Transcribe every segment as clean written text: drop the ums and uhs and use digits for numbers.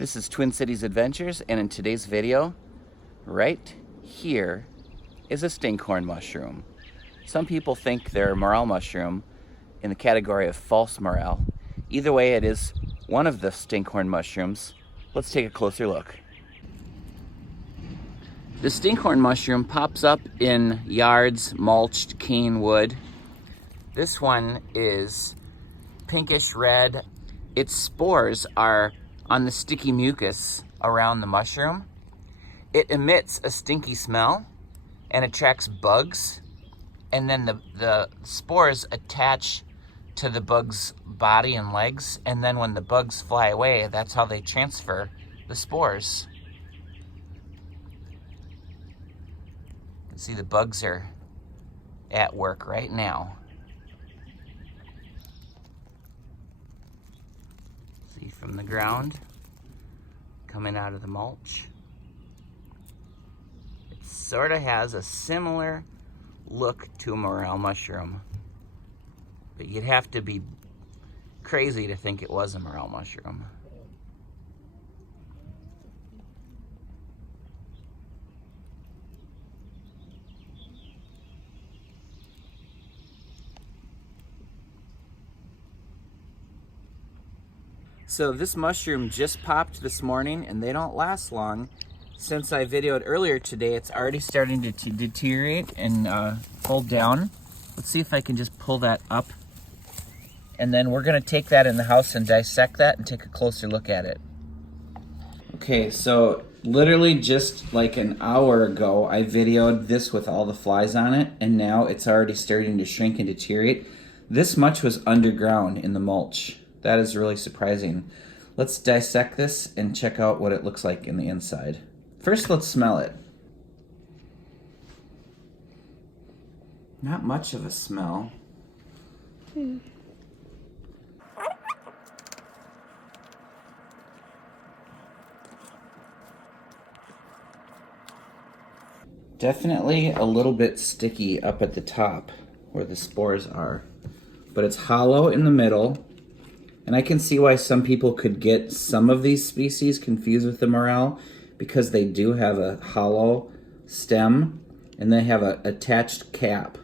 This is Twin Cities Adventures, and in today's video, right here is a stinkhorn mushroom. Some people think they're a morel mushroom in the category of false morel. Either way, it is one of the stinkhorn mushrooms. Let's take a closer look. The stinkhorn mushroom pops up in yards, mulched cane wood. This one is pinkish red. Its spores are on the sticky mucus around the mushroom. It emits a stinky smell and attracts bugs, and then the spores attach to the bug's body and legs, and then when the bugs fly away, that's how they transfer the spores. You can see the bugs are at work right now. See from the ground, coming out of the mulch. It sort of has a similar look to a morel mushroom, but you'd have to be crazy to think it was a morel mushroom. So this mushroom just popped this morning, and they don't last long. Since I videoed earlier today, it's already starting to deteriorate and fold down. Let's see if I can just pull that up. And then we're gonna take that in the house and dissect that and take a closer look at it. Okay, so literally just like an hour ago, I videoed this with all the flies on it, and now it's already starting to shrink and deteriorate. This much was underground in the mulch. That is really surprising. Let's dissect this and check out what it looks like in the inside. First, let's smell it. Not much of a smell. Definitely a little bit sticky up at the top where the spores are, but it's hollow in the middle. And I can see why some people could get some of these species confused with the morel, because they do have a hollow stem and they have an attached cap.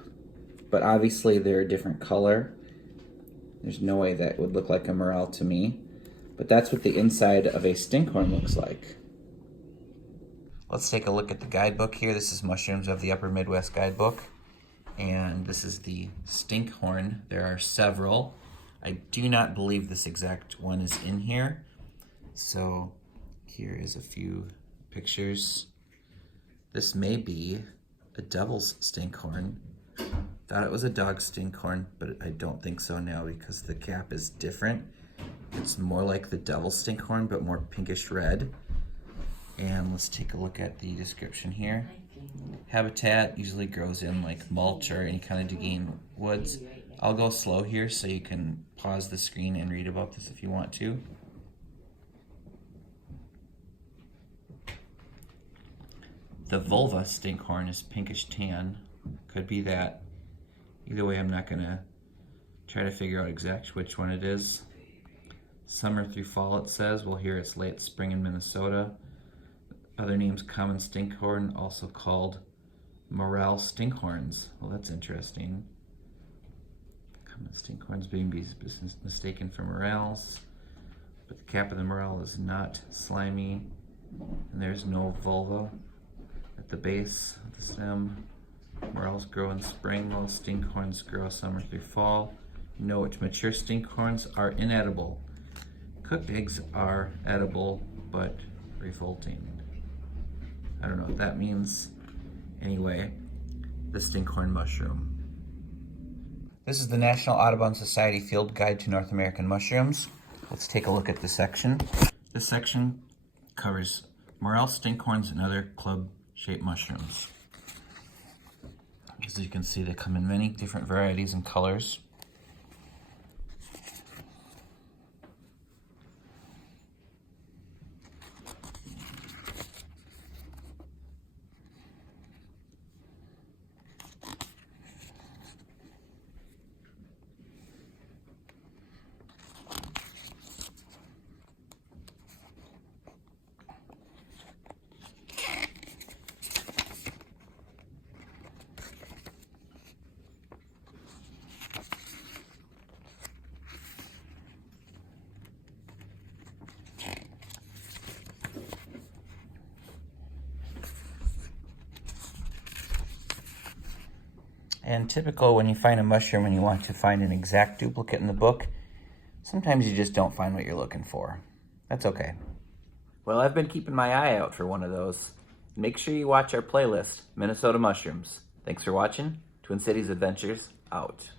But obviously they're a different color. There's no way that would look like a morel to me. But that's what the inside of a stinkhorn looks like. Let's take a look at the guidebook here. This is Mushrooms of the Upper Midwest Guidebook. And this is the stinkhorn. There are several. I do not believe this exact one is in here. So here is a few pictures. This may be a devil's stinkhorn. Thought it was a dog stinkhorn, but I don't think so now because the cap is different. It's more like the devil's stinkhorn, but more pinkish red. And let's take a look at the description here. Habitat usually grows in like mulch or any kind of decaying woods. I'll go slow here so you can pause the screen and read about this if you want to. The vulva stinkhorn is pinkish tan. Could be that. Either way, I'm not gonna try to figure out exactly which one it is. Summer through fall, it says. Well, here it's late spring in Minnesota. Other names: common stinkhorn, also called morel stinkhorns. Well, that's interesting. Common stinkhorns being mistaken for morels, but the cap of the morel is not slimy, and there's no vulva at the base of the stem. Morels grow in spring, while stinkhorns grow summer through fall. Note: mature stinkhorns are inedible. Cooked eggs are edible, but revolting. I don't know what that means. Anyway, the stinkhorn mushroom. This is the National Audubon Society Field Guide to North American Mushrooms. Let's take a look at the section. This section covers morel, stinkhorns, and other club-shaped mushrooms. As you can see, they come in many different varieties and colors. And typical when you find a mushroom and you want to find an exact duplicate in the book, sometimes you just don't find what you're looking for. That's okay. Well, I've been keeping my eye out for one of those. Make sure you watch our playlist, Minnesota Mushrooms. Thanks for watching. Twin Cities Adventures, out.